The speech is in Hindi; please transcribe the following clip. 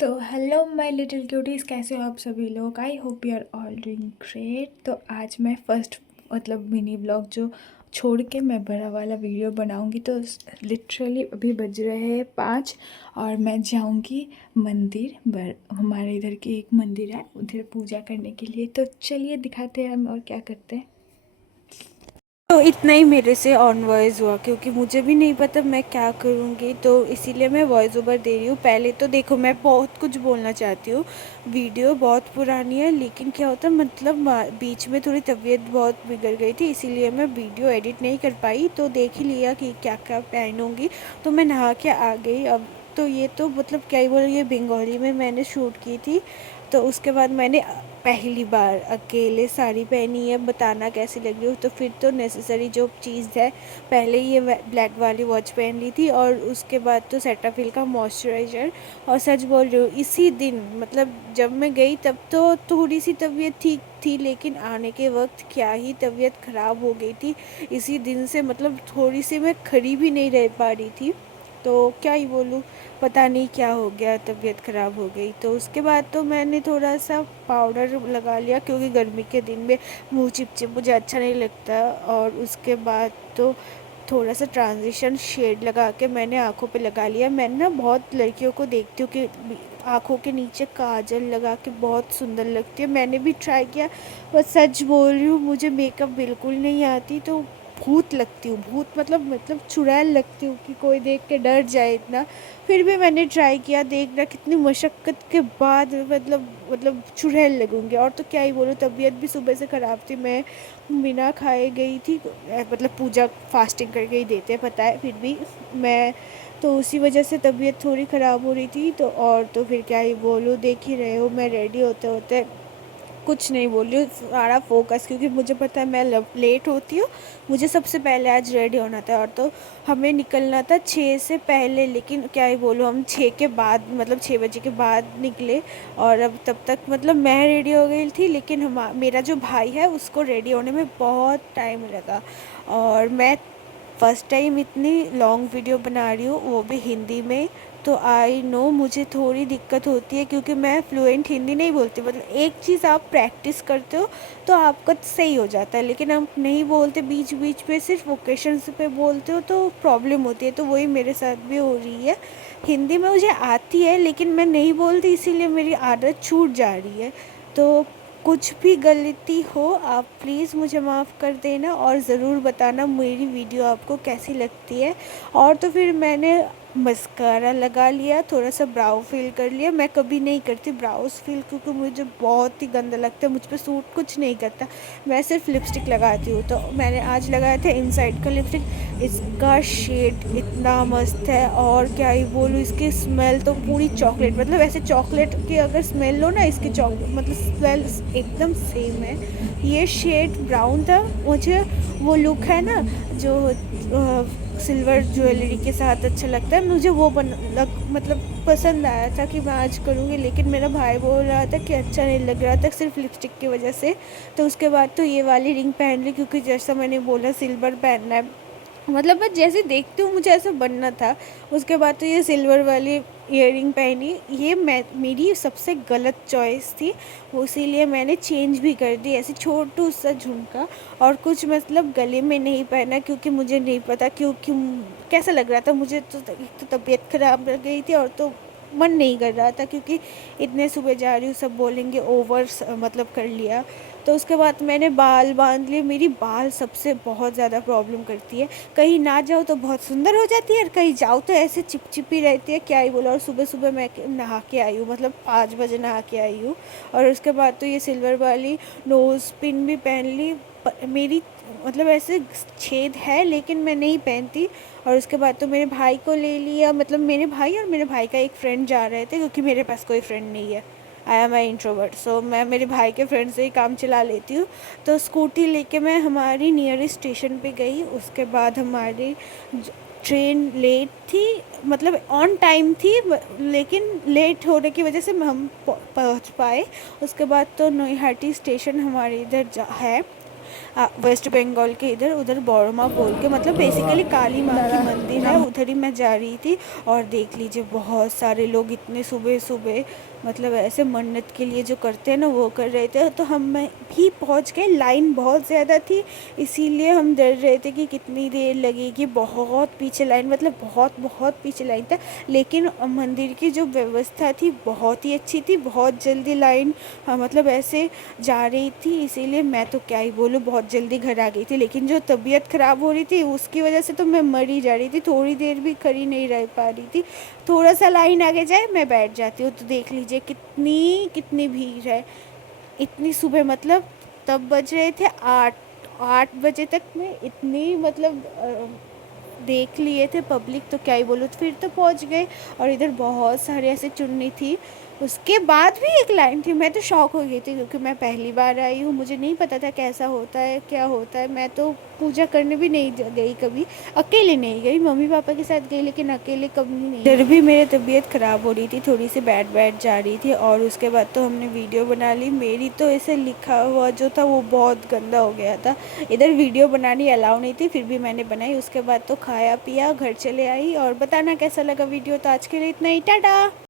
तो हेलो माय लिटिल क्यूटीज, कैसे हो आप सभी लोग। I hope you are all doing great. तो आज मैं फर्स्ट मिनी ब्लॉग जो छोड़ के मैं बड़ा वाला वीडियो बनाऊंगी। तो लिटरली अभी बज रहे हैं 5 और मैं जाऊंगी मंदिर हमारे इधर की एक मंदिर है, उधर पूजा करने के लिए। तो चलिए दिखाते हैं हम और क्या करते हैं। तो इतना ही मेरे से ऑन वॉइस हुआ क्योंकि मुझे भी नहीं पता मैं क्या करूँगी, तो इसीलिए मैं वॉइस ओवर दे रही हूँ। पहले तो देखो, मैं बहुत कुछ बोलना चाहती हूँ। वीडियो बहुत पुरानी है, लेकिन क्या होता मतलब बीच में थोड़ी तबीयत बहुत बिगड़ गई थी, इसीलिए मैं वीडियो एडिट नहीं कर पाई। तो देख ही लिया कि क्या क्या पहनूँगी। तो मैं नहा के आ गई। अब तो ये तो मतलब क्या ही बोलो, ये बंगाली में मैंने शूट की थी। तो उसके बाद मैंने पहली बार अकेले साड़ी पहनी है। बताना कैसी लग रही हो। तो फिर तो नेसेसरी जो चीज़ है, पहले ये ब्लैक वाली वॉच पहन ली थी और उसके बाद तो सेटाफिल का मॉइस्चराइज़र। और सच बोल रही हूँ, इसी दिन मतलब जब मैं गई तब तो थोड़ी सी तबीयत ठीक थी, लेकिन आने के वक्त क्या ही तबीयत ख़राब हो गई थी। इसी दिन से मतलब थोड़ी सी मैं खड़ी भी नहीं रह पा रही थी। तो क्या ही बोलूँ, पता नहीं क्या हो गया, तबीयत ख़राब हो गई। तो उसके बाद तो मैंने थोड़ा सा पाउडर लगा लिया, क्योंकि गर्मी के दिन में मुँह चिपचिप मुझे अच्छा नहीं लगता। और उसके बाद तो थोड़ा सा ट्रांजिशन शेड लगा के मैंने आँखों पे लगा लिया। मैंने ना बहुत लड़कियों को देखती हूँ कि आँखों के नीचे काजल लगा के बहुत सुंदर लगती है। मैंने भी ट्राई किया, पर सच बोल रही हूँ, मुझे मेकअप बिल्कुल नहीं आती। तो भूत लगती हूँ, भूत मतलब चुड़ैल लगती हूँ कि कोई देख के डर जाए इतना। फिर भी मैंने ट्राई किया, देखना कितनी मशक्क़त के बाद मतलब चुड़ैल लगूंगी। और तो क्या ही बोलूँ, तबीयत भी सुबह से ख़राब थी। मैं बिना खाए गई थी, मतलब पूजा फास्टिंग करके ही देते हैं पता है, फिर भी मैं तो उसी वजह से तबीयत थोड़ी ख़राब हो रही थी। तो और तो फिर क्या ही बोलूँ, देख ही रहे हो मैं रेडी होते होते कुछ नहीं बोल रही हूँ, सारा फोकस, क्योंकि मुझे पता है मैं लेट होती हूँ। मुझे सबसे पहले आज रेडी होना था, और तो हमें निकलना था 6 से पहले, लेकिन क्या ही बोलूँ, हम 6 के बाद मतलब 6 बजे के बाद निकले। और अब तब तक मतलब मैं रेडी हो गई थी, लेकिन मेरा जो भाई है उसको रेडी होने में बहुत टाइम लगा। और मैं फ़र्स्ट टाइम इतनी लॉन्ग वीडियो बना रही हूँ, वो भी हिंदी में। तो आई नो मुझे थोड़ी दिक्कत होती है, क्योंकि मैं फ्लुएंट हिंदी नहीं बोलती। मतलब एक चीज़ आप प्रैक्टिस करते हो तो आपका सही हो जाता है, लेकिन आप नहीं बोलते, बीच बीच में सिर्फ ओकेशंस पे बोलते हो तो प्रॉब्लम होती है। तो वही मेरे साथ भी हो रही है। हिंदी में मुझे आती है, लेकिन मैं नहीं बोलती, इसीलिए मेरी आदत छूट जा रही है। तो कुछ भी गलती हो आप प्लीज़ मुझे माफ़ कर देना, और ज़रूर बताना मेरी वीडियो आपको कैसी लगती है। और तो फिर मैंने मस्कारा लगा लिया, थोड़ा सा ब्राउ फिल कर लिया। मैं कभी नहीं करती ब्राउज फिल, क्योंकि मुझे बहुत ही गंदा लगता है, मुझ पर सूट कुछ नहीं करता। मैं सिर्फ लिपस्टिक लगाती हूँ। तो मैंने आज लगाया था इनसाइड का लिपस्टिक। इसका शेड इतना मस्त है, और क्या ही बोलूँ, इसकी स्मेल तो पूरी चॉकलेट, मतलब ऐसे चॉकलेट की अगर स्मेल लो ना, इसकी चॉकलेट मतलब स्मेल एकदम सेम है। ये शेड ब्राउन था। मुझे वो लुक है ना जो सिल्वर ज्वेलरी के साथ अच्छा लगता है, मुझे वो मतलब पसंद आया था कि मैं आज करूँगी। लेकिन मेरा भाई बोल रहा था कि अच्छा नहीं लग रहा था सिर्फ लिपस्टिक की वजह से। तो उसके बाद तो ये वाली रिंग पहन ली, क्योंकि जैसा मैंने बोला सिल्वर पहनना है। मतलब मैं जैसे देखती हूँ मुझे ऐसा बनना था। उसके बाद तो ये सिल्वर वाली ईयरिंग पहनी। ये मेरी सबसे गलत चॉइस थी, इसीलिए मैंने चेंज भी कर दी, ऐसे छोटू सा झुमका। और कुछ मतलब गले में नहीं पहना, क्योंकि मुझे नहीं पता क्योंकि कैसा लग रहा था मुझे। तो एक तो तबीयत ख़राब लग गई थी, और तो मन नहीं कर रहा था, क्योंकि इतने सुबह जा रही हूँ, सब बोलेंगे ओवर मतलब कर लिया। तो उसके बाद मैंने बाल बांध लिए। मेरी बाल सबसे बहुत ज़्यादा प्रॉब्लम करती है। कहीं ना जाओ तो बहुत सुंदर हो जाती है, और कहीं जाओ तो ऐसे चिपचिपी रहती है, क्या ही बोला। और सुबह सुबह मैं नहा के आई हूँ, मतलब 5 बजे नहा के आई हूँ। और उसके बाद तो ये सिल्वर वाली नोज़ पिन भी पहन ली। मेरी मतलब ऐसे छेद है, लेकिन मैं नहीं पहनती। और उसके बाद तो मेरे भाई को ले लिया, मतलब मेरे भाई और मेरे भाई का एक फ्रेंड जा रहे थे, क्योंकि मेरे पास कोई फ्रेंड नहीं है। आई एम आई इंट्रोवर्ट, सो मैं मेरे भाई के फ्रेंड से ही काम चला लेती हूँ। तो स्कूटी लेके मैं हमारी नियरेस्ट स्टेशन पे गई। उसके बाद हमारी ट्रेन लेट थी, मतलब ऑन टाइम थी, लेकिन लेट होने की वजह से हम पहुँच पाए। उसके बाद तो नोईहाटी स्टेशन हमारे इधर है, वेस्ट बंगाल के इधर, उधर बड़मा बोल के, मतलब बेसिकली काली माँ की मंदिर है, उधर ही मैं जा रही थी। और देख लीजिए बहुत सारे लोग इतने सुबह सुबह, मतलब ऐसे मन्नत के लिए जो करते हैं ना वो कर रहे थे। तो हम भी पहुंच गए, लाइन बहुत ज़्यादा थी, इसीलिए हम डर रहे थे कि कितनी देर लगेगी। बहुत पीछे लाइन, मतलब बहुत बहुत पीछे लाइन था, लेकिन मंदिर की जो व्यवस्था थी बहुत ही अच्छी थी। बहुत जल्दी लाइन मतलब ऐसे जा रही थी, इसीलिए मैं तो क्या ही बोलूँ, बहुत जल्दी घर आ गई थी। लेकिन जो तबीयत ख़राब हो रही थी उसकी वजह से तो मैं मर ही जा रही थी, थोड़ी देर भी खड़ी नहीं रह पा रही थी। थोड़ा सा लाइन आगे जाए मैं बैठ जाती हूँ। तो देख लीजिए कितनी कितनी भीड़ है, इतनी सुबह, मतलब तब बज रहे थे 8 बजे तक में इतनी, मतलब देख लिए थे पब्लिक, तो क्या ही बोलूँ। फिर तो पहुंच गए, और इधर बहुत सारे ऐसे चुन्नी थी, उसके बाद भी एक लाइन थी। मैं तो शॉक हो गई थी, क्योंकि मैं पहली बार आई हूँ, मुझे नहीं पता था कैसा होता है क्या होता है। मैं तो पूजा करने भी नहीं गई कभी, अकेले नहीं गई, मम्मी पापा के साथ गई, लेकिन अकेले कभी नहीं। इधर भी मेरी तबीयत ख़राब हो रही थी, थोड़ी सी बैठ बैठ जा रही थी। और उसके बाद तो हमने वीडियो बना ली। मेरी तो ऐसे लिखा हुआ जो था वो बहुत गंदा हो गया था, इधर वीडियो बनानी अलाउ नहीं थी, फिर भी मैंने बनाई। उसके बाद तो खाया पिया, घर चले आई। और बताना कैसा लगा वीडियो। तो आज के लिए इतना ही, टाटा।